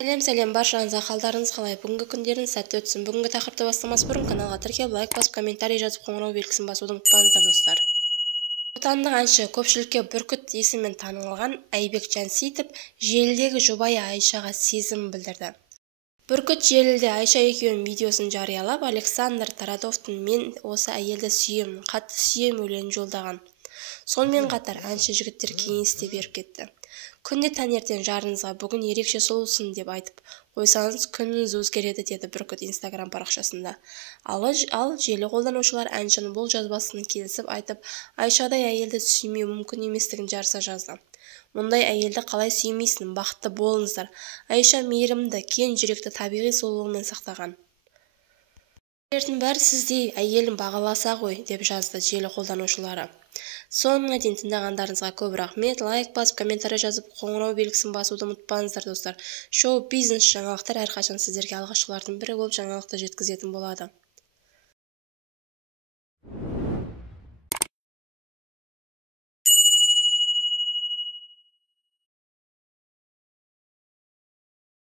Сәлем баршаңызға, қалдарыңыз қалай? Бүгінгі күндеріңіз сәтті өтсін. Бүгінгі тақырыпты бастамас бұрын каналға тіркеліп, лайк басып, комментарий жазып, қоңырау белгісін басуды ұмытпаңыздар достар. Отандық әнші көпшілікке Бүркіт есімімен танылған Айбек Жансейітов желідегі жұбайы Айшаға сезімін білдірді. Бүркіт желіде Айша екеуінің видеосын жариялап, Александр Тарадовтың "Мен осы әйелді сүйемін, қатты сүйемін" өлеңін жолдаған. Сонымен қатар әнші жігіттер кеңес де беріп кетті. Күнде таңертең жарыңызға "бүгін ерекше сұлусың" деп айтып қойсаңыз, күніңіз өзгереді, деді Бүркіт Инстаграм парақшасында. Ал желі қолданушылар әншінің бұл жазбасын келісіп айтып, Айшадай әйелді сүймеу мүмкін еместігін жарыса жазды. "Мұндай әйелді қалай сүймейсің, бақытты болыңыздар. Айша мейірімді, кең жүректі табиғи сұлулығымен сақтаған. Әйелдердің бәрі сіздей әйелін бағаласа ғой", деп жазды желі қолданушылары. Соңына дейін тыңдағандарыңызға көп рахмет. Лайк басып, комментарий жазып, қоңырау белгісін басуды ұмытпаңыздар достар. Шоу-бизнес жаңалықтар әрқашан сіздерге алғашқылардың бірі болып жаңалықты жеткізетін болады.